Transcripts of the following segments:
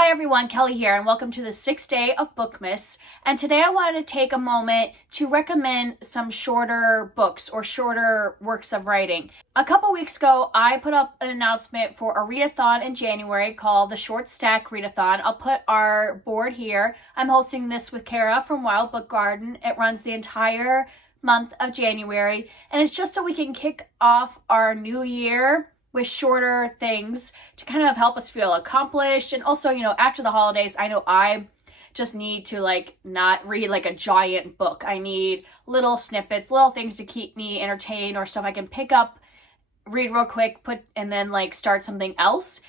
Hi everyone, Kelly here, and welcome to the 6th day of Bookmas. And today I wanted to take a moment to recommend some shorter books or shorter works of writing. A couple weeks ago, I put up an announcement for a readathon in January called the Short Stack Readathon. I'll put our board here. I'm hosting this with Kara from Wild Book Garden. It runs the entire month of January, and it's just so we can kick off our new year with shorter things to kind of help us feel accomplished. And also, after the holidays, I know I just need to not read like a giant book. I need little snippets, little things to keep me entertained or stuff I can pick up, read real quick, and then start something else,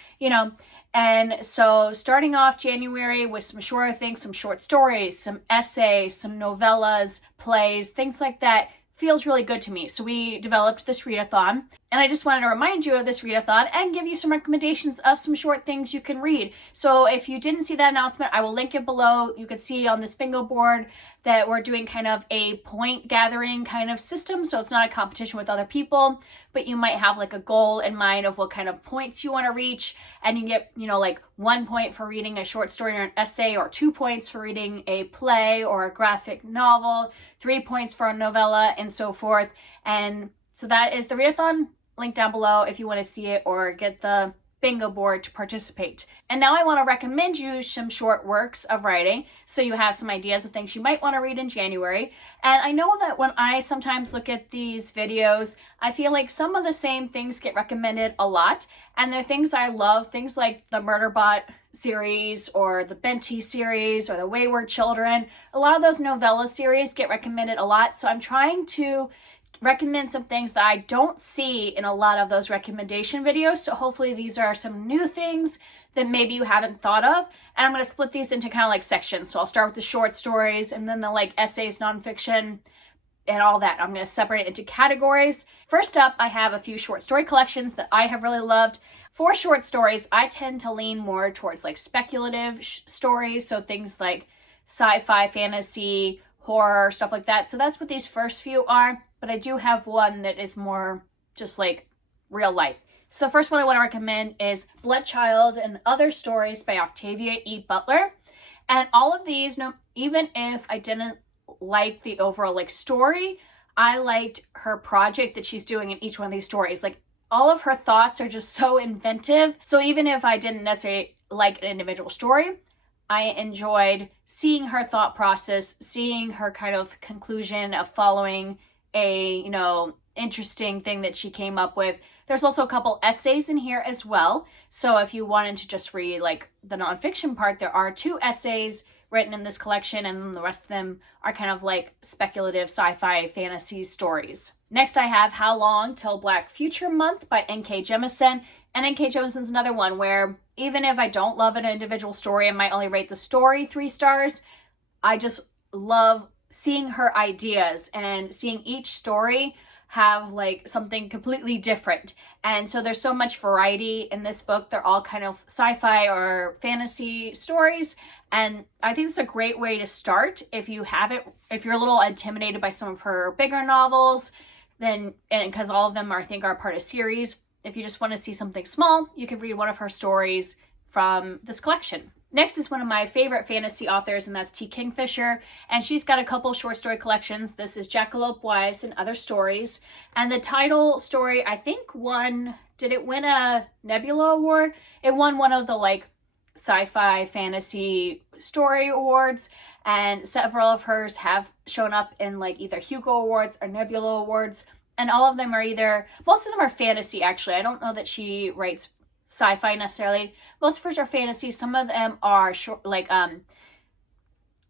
And so starting off January with some shorter things, some short stories, some essays, some novellas, plays, things like that feels really good to me. So we developed this readathon, and I just wanted to remind you of this readathon and give you some recommendations of some short things you can read. So if you didn't see that announcement, I will link it below. You can see on this bingo board that we're doing kind of a point gathering kind of system. So it's not a competition with other people, but you might have like a goal in mind of what kind of points you want to reach. And you get, 1 point for reading a short story or an essay, or 2 points for reading a play or a graphic novel, 3 points for a novella, and so forth. And so that is the readathon. Link down below if you want to see it or get the bingo board to participate. And now I want to recommend you some short works of writing so you have some ideas of things you might want to read in January. And I know that when I sometimes look at these videos, I feel like some of the same things get recommended a lot, and they're things I love, things like the Murderbot series or the Benty series or the Wayward Children. A lot of those novella series get recommended a lot, so I'm trying to recommend some things that I don't see in a lot of those recommendation videos. So hopefully these are some new things that maybe you haven't thought of. And I'm going to split these into kind of like sections. So I'll start with the short stories and then the essays, nonfiction, and all that. I'm going to separate it into categories. First up, I have a few short story collections that I have really loved. For short stories, I tend to lean more towards speculative stories. So things like sci-fi, fantasy, horror, stuff like that. So that's what these first few are. But I do have one that is more just real life. So the first one I want to recommend is Bloodchild and Other Stories by Octavia E. Butler. And all of these, even if I didn't like the overall story, I liked her project that she's doing in each one of these stories. All of her thoughts are just so inventive. So even if I didn't necessarily like an individual story, I enjoyed seeing her thought process, seeing her kind of conclusion of following a, interesting thing that she came up with. There's also a couple essays in here as well. So if you wanted to just read the nonfiction part, there are 2 essays written in this collection, and then the rest of them are kind of speculative sci-fi fantasy stories. Next, I have How Long Till Black Future Month by N.K. Jemisin. And N.K. Jemison's another one where even if I don't love an individual story, I might only rate the story 3 stars. I just love seeing her ideas and seeing each story have something completely different. And so there's so much variety in this book. They're all kind of sci-fi or fantasy stories. And I think it's a great way to start if you're a little intimidated by some of her bigger novels, and because all of them I think are part of series. If you just want to see something small, you can read one of her stories from this collection. Next is one of my favorite fantasy authors, and that's T. Kingfisher. And she's got a couple short story collections. This is Jackalope Wives and Other Stories. And the title story, I think did it win a Nebula Award? It won one of the sci-fi fantasy story awards. And several of hers have shown up in either Hugo Awards or Nebula Awards. And all of them are most of them are fantasy actually. I don't know that she writes sci-fi necessarily. Most of hers are fantasy. Some of them are short,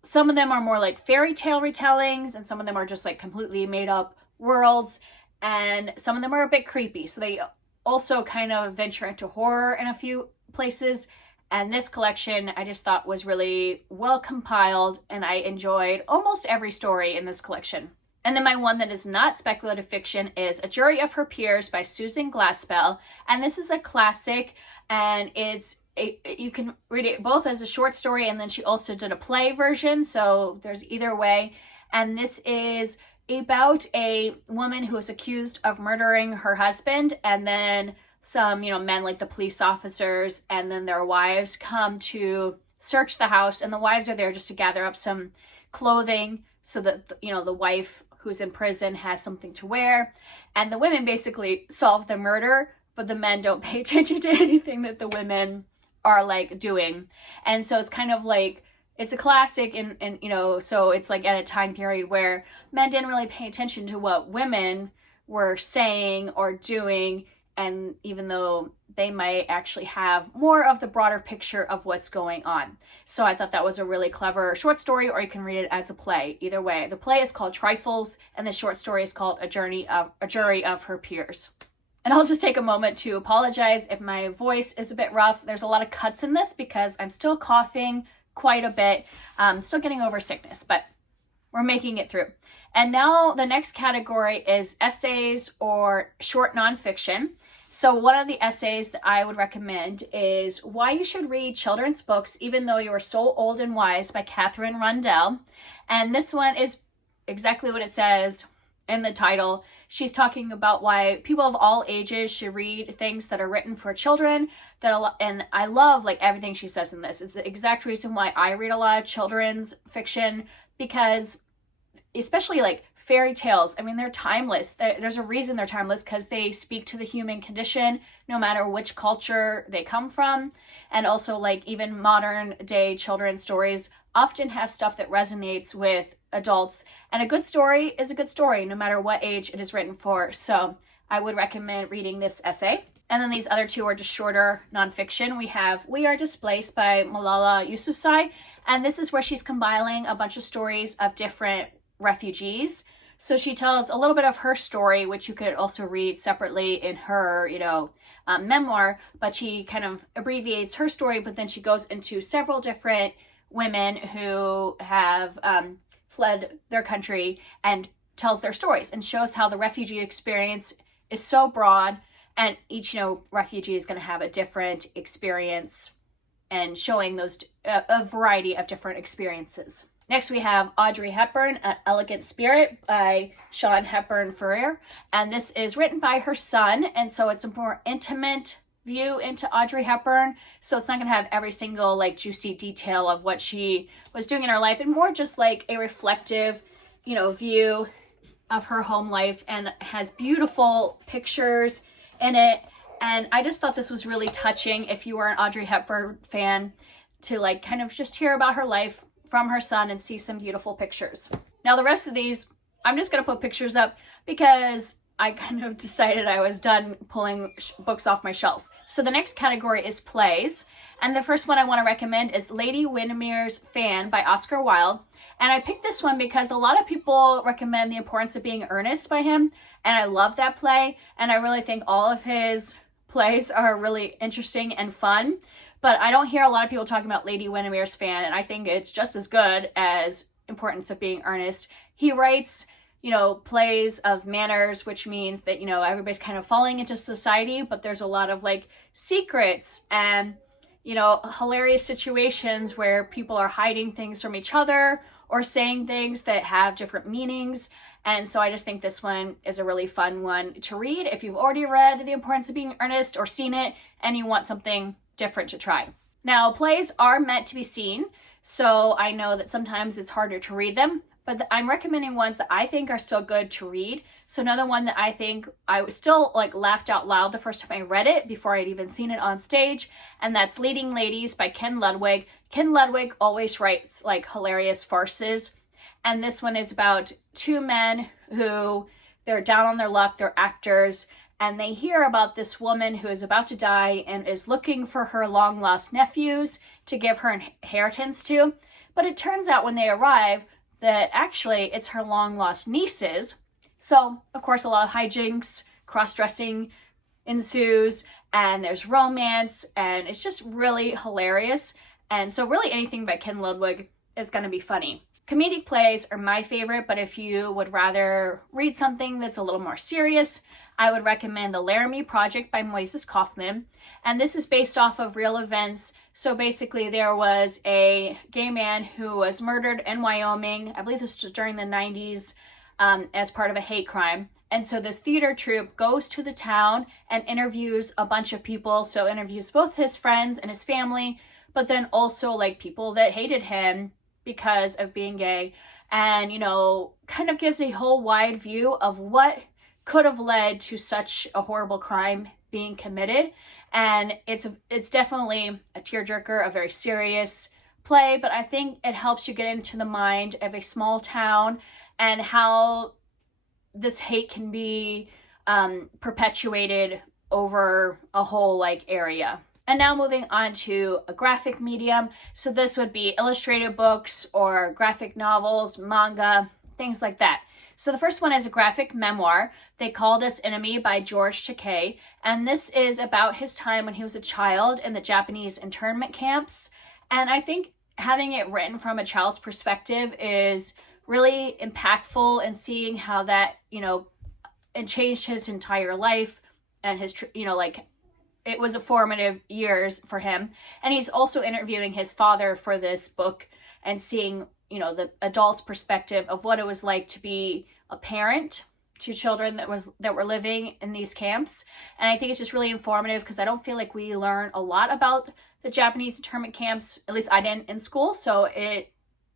some of them are more fairy tale retellings, and some of them are just completely made up worlds, and some of them are a bit creepy. So they also kind of venture into horror in a few places. And this collection I just thought was really well compiled, and I enjoyed almost every story in this collection. And then my one that is not speculative fiction is A Jury of Her Peers by Susan Glaspell. And this is a classic, and you can read it both as a short story, and then she also did a play version, so there's either way. And this is about a woman who is accused of murdering her husband, and then some, men like the police officers and then their wives come to search the house, and the wives are there just to gather up some clothing so that, the wife who's in prison has something to wear. And the women basically solve the murder, but the men don't pay attention to anything that the women are like doing. And so it's kind of like, it's a classic, and so it's like at a time period where men didn't really pay attention to what women were saying or doing, and even though they might actually have more of the broader picture of what's going on. So I thought that was a really clever short story, or you can read it as a play. Either way, the play is called Trifles, and the short story is called A Jury of Her Peers. And I'll just take a moment to apologize if my voice is a bit rough. There's a lot of cuts in this because I'm still coughing quite a bit. Still getting over sickness, but we're making it through. And now the next category is essays or short nonfiction. So one of the essays that I would recommend is Why You Should Read Children's Books Even Though You Are So Old and Wise by Catherine Rundell. And this one is exactly what it says in the title. She's talking about why people of all ages should read things that are written for children. And I love like everything she says in this. It's the exact reason why I read a lot of children's fiction, because especially like fairy tales, I mean, they're timeless. There's a reason they're timeless, because they speak to the human condition no matter which culture they come from. And also like even modern day children's stories often have stuff that resonates with adults, and a good story is a good story no matter what age it is written for. So I would recommend reading this essay. And then these other two are just shorter nonfiction. We have We Are Displaced by Malala Yousafzai, and this is where she's compiling a bunch of stories of different refugees. So she tells a little bit of her story, which you could also read separately in her, memoir, but she kind of abbreviates her story, but then she goes into several different women who have fled their country and tells their stories and shows how the refugee experience is so broad, and each refugee is going to have a different experience, and showing those a variety of different experiences. Next we have Audrey Hepburn, An Elegant Spirit by Sean Hepburn Ferrer, and this is written by her son, and so it's a more intimate view into Audrey Hepburn, so it's not going to have every single like juicy detail of what she was doing in her life, and more just like a reflective view of her home life, and has beautiful pictures in it. And I just thought this was really touching if you were an Audrey Hepburn fan, to like kind of just hear about her life from her son and see some beautiful pictures. Now the rest of these, I'm just going to put pictures up because I kind of decided I was done pulling books off my shelf. So the next category is plays. And the first one I want to recommend is Lady Windermere's Fan by Oscar Wilde. And I picked this one because a lot of people recommend The Importance of Being Earnest by him. And I love that play. And I really think all of his plays are really interesting and fun. But I don't hear a lot of people talking about Lady Windermere's Fan. And I think it's just as good as Importance of Being Earnest. He writes plays of manners, which means that, everybody's kind of falling into society, but there's a lot of like secrets and, hilarious situations where people are hiding things from each other or saying things that have different meanings. And so I just think this one is a really fun one to read if you've already read The Importance of Being Earnest or seen it and you want something different to try. Now, plays are meant to be seen, so I know that sometimes it's harder to read them, but I'm recommending ones that I think are still good to read. So another one that I think I was still like laughed out loud the first time I read it before I'd even seen it on stage, and that's Leading Ladies by Ken Ludwig. Ken Ludwig always writes like hilarious farces, and this one is about two men who, they're down on their luck, they're actors, and they hear about this woman who is about to die and is looking for her long lost nephews to give her inheritance to. But it turns out when they arrive that actually it's her long lost nieces. So, of course, a lot of hijinks, cross-dressing ensues, and there's romance, and it's just really hilarious. And so really anything by Ken Ludwig is going to be funny. Comedic plays are my favorite, but if you would rather read something that's a little more serious, I would recommend The Laramie Project by Moises Kaufman. And this is based off of real events. So basically there was a gay man who was murdered in Wyoming. I believe this was during the 90s. as part of a hate crime. And so this theater troupe goes to the town and interviews a bunch of people. So interviews both his friends and his family, but then also like people that hated him because of being gay. And, you know, kind of gives a whole wide view of what could have led to such a horrible crime being committed. And it's definitely a tearjerker, a very serious play, but I think it helps you get into the mind of a small town and how this hate can be perpetuated over a whole like area. And now moving on to a graphic medium. So this would be illustrated books or graphic novels, manga, things like that. So the first one is a graphic memoir, They Called Us Enemy by George Takei. And this is about his time when he was a child in the Japanese internment camps. And I think having it written from a child's perspective is really impactful, and seeing how that, you know, it changed his entire life and his, you know, like it was a formative years for him. And he's also interviewing his father for this book and seeing, you know, the adult's perspective of what it was like to be a parent to children that were living in these camps. And I think it's just really informative because I don't feel like we learn a lot about the Japanese internment camps, at least I didn't in school. So it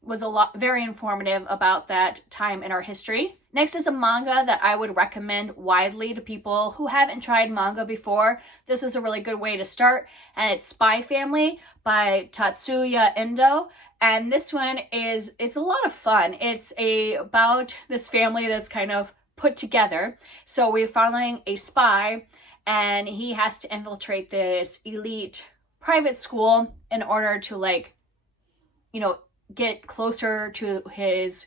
was very informative about that time in our history. Next is a manga that I would recommend widely to people who haven't tried manga before. This is a really good way to start, and it's Spy Family by Tatsuya Endo. And this one it's a lot of fun. It's about this family that's kind of put together. So we're following a spy, and he has to infiltrate this elite private school in order to, like, you know, get closer to his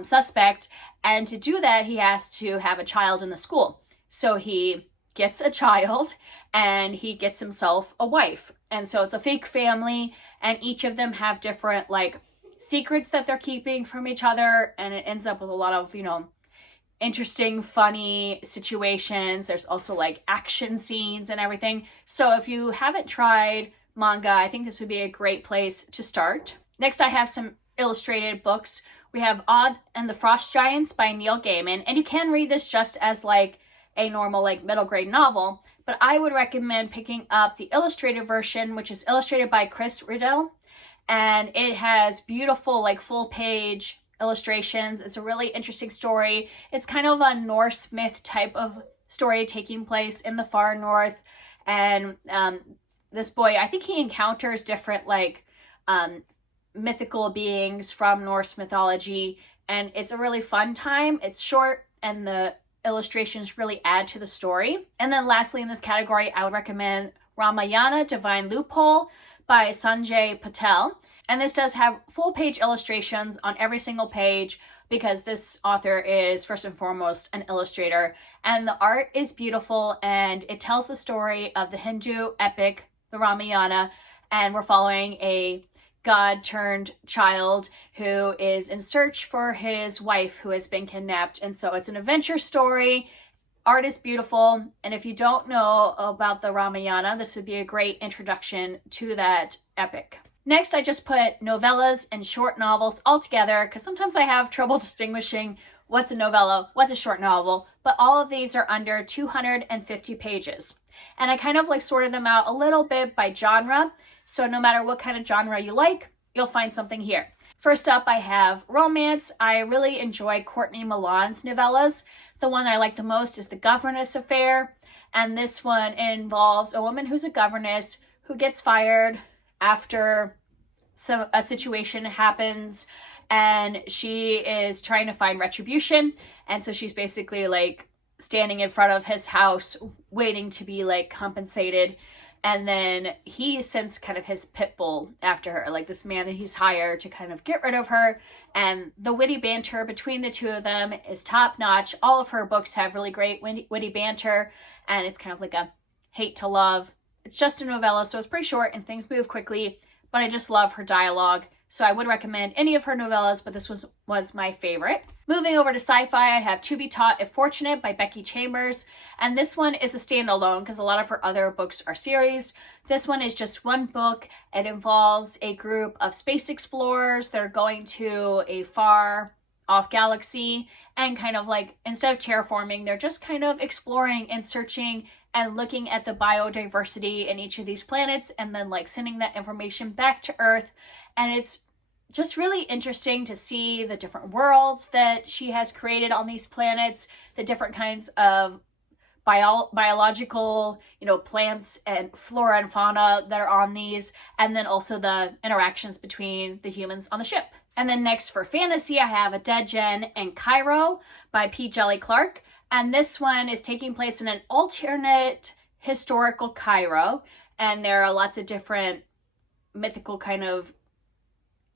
suspect. And to do that, he has to have a child in the school. So he gets a child and he gets himself a wife. And so it's a fake family, and each of them have different like secrets that they're keeping from each other. And it ends up with a lot of, you know, interesting, funny situations. There's also like action scenes and everything. So if you haven't tried manga, I think this would be a great place to start. Next, I have some illustrated books. We have Odd and the Frost Giants by Neil Gaiman. And you can read this just as like a normal like middle grade novel, but I would recommend picking up the illustrated version, which is illustrated by Chris Riddell. And it has beautiful like full page illustrations. It's a really interesting story. It's kind of a Norse myth type of story taking place in the far north. And this boy, I think he encounters different like mythical beings from Norse mythology, and it's a really fun time. It's short, and the illustrations really add to the story. And then lastly in this category, I would recommend Ramayana Divine Loophole by Sanjay Patel. And this does have full page illustrations on every single page because this author is first and foremost an illustrator, and the art is beautiful, and it tells the story of the Hindu epic, the Ramayana, and we're following a God-turned-child who is in search for his wife who has been kidnapped. And so it's an adventure story. Art is beautiful. And if you don't know about the Ramayana, this would be a great introduction to that epic. Next, I just put novellas and short novels all together because sometimes I have trouble distinguishing what's a novella, what's a short novel, but all of these are under 250 pages. And I kind of like sorted them out a little bit by genre. So no matter what kind of genre you like, you'll find something here. First up, I have romance. I really enjoy Courtney Milan's novellas. The one I like the most is The Governess Affair. And this one involves a woman who's a governess who gets fired after a situation happens, and she is trying to find retribution. And so she's basically like standing in front of his house waiting to be like compensated. And then he sends kind of his pit bull after her, like this man that he's hired to kind of get rid of her. And the witty banter between the two of them is top notch. All of her books have really great witty banter, and it's kind of like a hate to love. It's just a novella, so it's pretty short and things move quickly, but I just love her dialogue. So I would recommend any of her novellas, but this was my favorite. Moving over to sci-fi, I have To Be Taught If Fortunate by Becky Chambers. And this one is a standalone because a lot of her other books are series. This one is just one book. It involves a group of space explorers that are going to a far off galaxy, and kind of like, instead of terraforming, they're just kind of exploring and searching and looking at the biodiversity in each of these planets, and then like sending that information back to Earth. And it's just really interesting to see the different worlds that she has created on these planets, the different kinds of biological, plants and flora and fauna that are on these, and then also the interactions between the humans on the ship. And then next for fantasy, I have A Dead Gen and Cairo by P. Jelly Clark. And this one is taking place in an alternate historical Cairo. And there are lots of different mythical kind of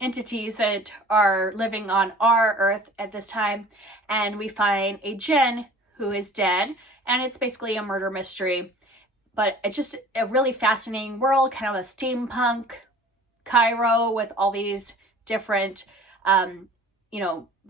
entities that are living on our Earth at this time. And we find a djinn who is dead. And it's basically a murder mystery. But it's just a really fascinating world, kind of a steampunk Cairo with all these different,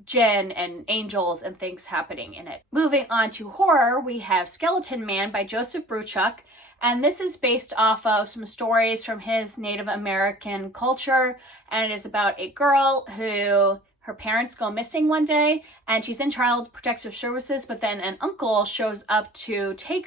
jinn and angels and things happening in it. Moving on to horror, we have Skeleton Man by Joseph Bruchuk. And this is based off of some stories from his Native American culture. And it is about a girl who, her parents go missing one day, and she's in Child Protective Services, but then an uncle shows up to take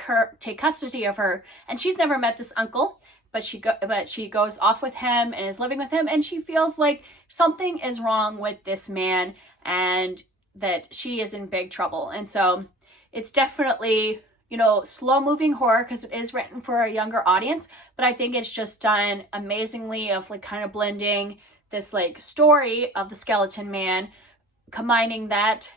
custody of her. And she's never met this uncle, but she goes off with him and is living with him, and she feels like something is wrong with this man and that she is in big trouble. And so it's definitely, slow moving horror because it is written for a younger audience, but I think it's just done amazingly of like kind of blending this like story of the Skeleton Man, combining that,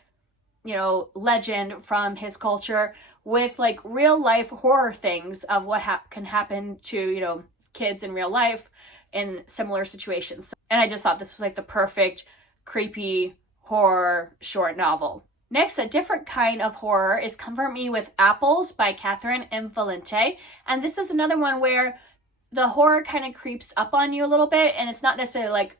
legend from his culture with like real life horror things of what can happen to, kids in real life in similar situations. And I just thought this was like the perfect creepy horror short novel. Next, a different kind of horror is Comfort Me with Apples by Catherine M. Valente. And this is another one where the horror kind of creeps up on you a little bit, and it's not necessarily like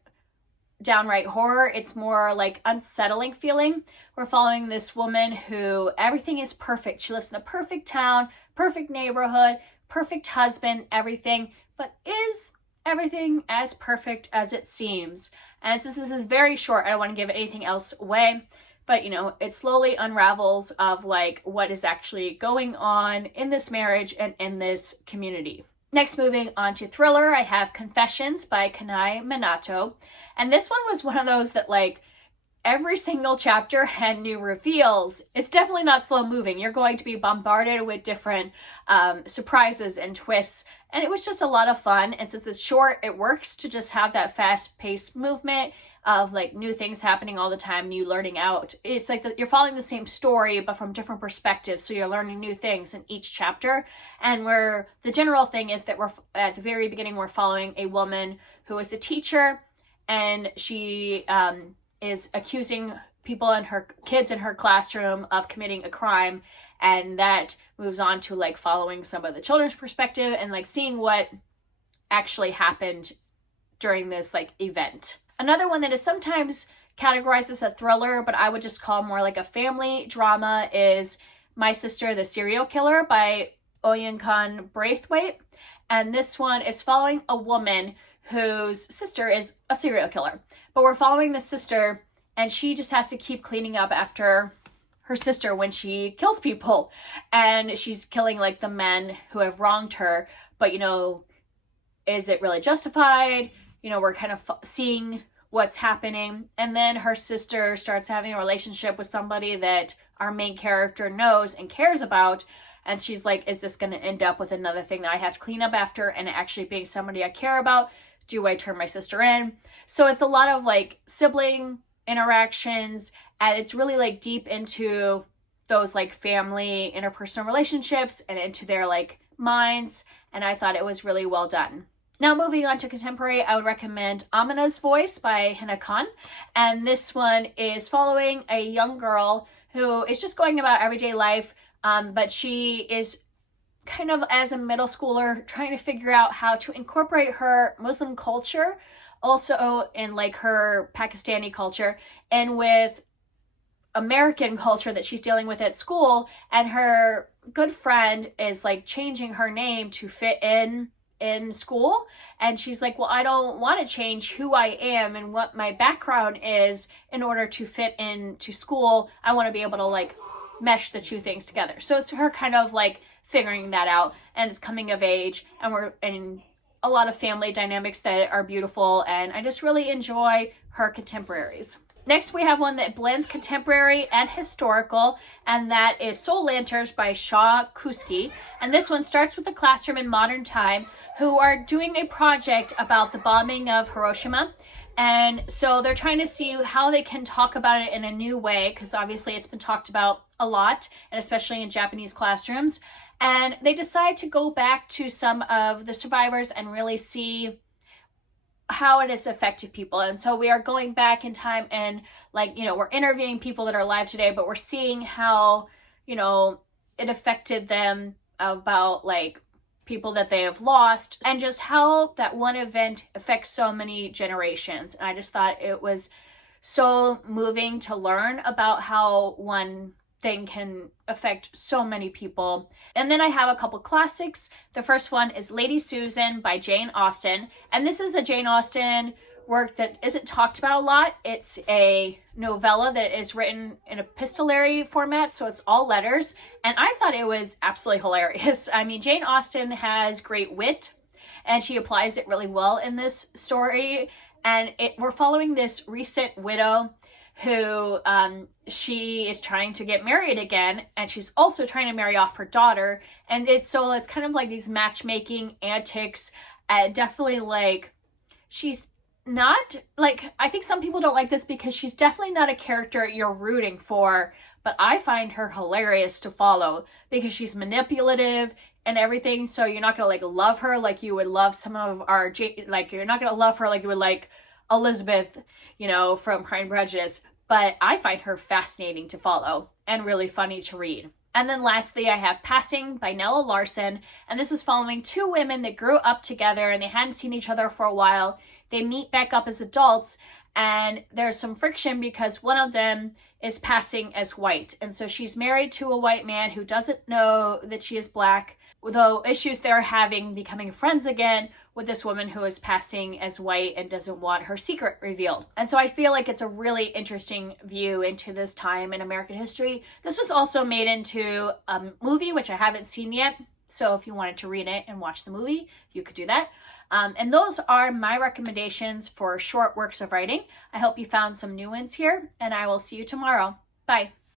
downright horror, it's more like unsettling feeling. We're following this woman who everything is perfect. She lives in the perfect town, perfect neighborhood, perfect husband, everything, but is everything as perfect as it seems? And since this is very short, I don't want to give anything else away, but it slowly unravels of like what is actually going on in this marriage and in this community. Next, moving on to thriller, I have Confessions by Kanai Minato. And this one was one of those that like every single chapter had new reveals. It's definitely not slow moving. You're going to be bombarded with different surprises and twists. And it was just a lot of fun. And since it's short, it works to just have that fast paced movement of like new things happening all the time, new learning out. It's like you're following the same story, but from different perspectives. So you're learning new things in each chapter. And where the general thing is that we're at the very beginning, we're following a woman who is a teacher, and she is accusing people and her kids in her classroom of committing a crime. And that moves on to like following some of the children's perspective and like seeing what actually happened during this like event. Another one that is sometimes categorized as a thriller, but I would just call more like a family drama, is My Sister, the Serial Killer by Oyinkan Braithwaite. And this one is following a woman whose sister is a serial killer. But we're following the sister, and she just has to keep cleaning up after her sister when she kills people. And she's killing like the men who have wronged her. But, is it really justified? We're kind of seeing what's happening. And then her sister starts having a relationship with somebody that our main character knows and cares about. And she's like, is this going to end up with another thing that I have to clean up after, and actually being somebody I care about? Do I turn my sister in? So it's a lot of like sibling interactions, and it's really like deep into those like family interpersonal relationships and into their like minds. And I thought it was really well done. Now moving on to contemporary, I would recommend Amina's Voice by Hina Khan. And this one is following a young girl who is just going about everyday life, but she is kind of, as a middle schooler, trying to figure out how to incorporate her Muslim culture, also in like her Pakistani culture, and with American culture that she's dealing with at school. And her good friend is like changing her name to fit in in school, and she's like, well, I don't want to change who I am and what my background is in order to fit into school. I want to be able to like mesh the two things together. So it's her kind of like figuring that out, and it's coming of age, and we're in a lot of family dynamics that are beautiful, and I just really enjoy her contemporaries. Next, we have one that blends contemporary and historical, and that is Soul Lanterns by Shaw Kuski. And this one starts with a classroom in modern time who are doing a project about the bombing of Hiroshima. And so they're trying to see how they can talk about it in a new way, because obviously it's been talked about a lot, and especially in Japanese classrooms. And they decide to go back to some of the survivors and really see how it has affected people. And so we are going back in time and like, you know, we're interviewing people that are alive today, but we're seeing how, you know, it affected them, about like people that they have lost, and just how that one event affects so many generations. And I just thought it was so moving to learn about how one thing can affect so many people. And then I have a couple classics. The first one is Lady Susan by Jane Austen. And this is a Jane Austen work that isn't talked about a lot. It's a novella that is written in epistolary format, so it's all letters. And I thought it was absolutely hilarious. I mean, Jane Austen has great wit, and she applies it really well in this story. And we're following this recent widow who she is trying to get married again, and she's also trying to marry off her daughter. And it's kind of like these matchmaking antics. Definitely like, she's not like, I think some people don't like this because she's definitely not a character you're rooting for, but I find her hilarious to follow because she's manipulative and everything. So you're not gonna like love her like you would love some of our, like, you're not gonna love her like you would like Elizabeth, you know, from Pride and Prejudice, but I find her fascinating to follow and really funny to read. And then lastly, I have Passing by Nella Larson, and this is following two women that grew up together and they hadn't seen each other for a while. They meet back up as adults, and there's some friction because one of them is passing as white, and so she's married to a white man who doesn't know that she is black, though issues they're having becoming friends again with this woman who is passing as white and doesn't want her secret revealed. And so I feel like it's a really interesting view into this time in American history. This was also made into a movie, which I haven't seen yet. So if you wanted to read it and watch the movie, you could do that. And those are my recommendations for short works of writing. I hope you found some new ones here, and I will see you tomorrow. Bye.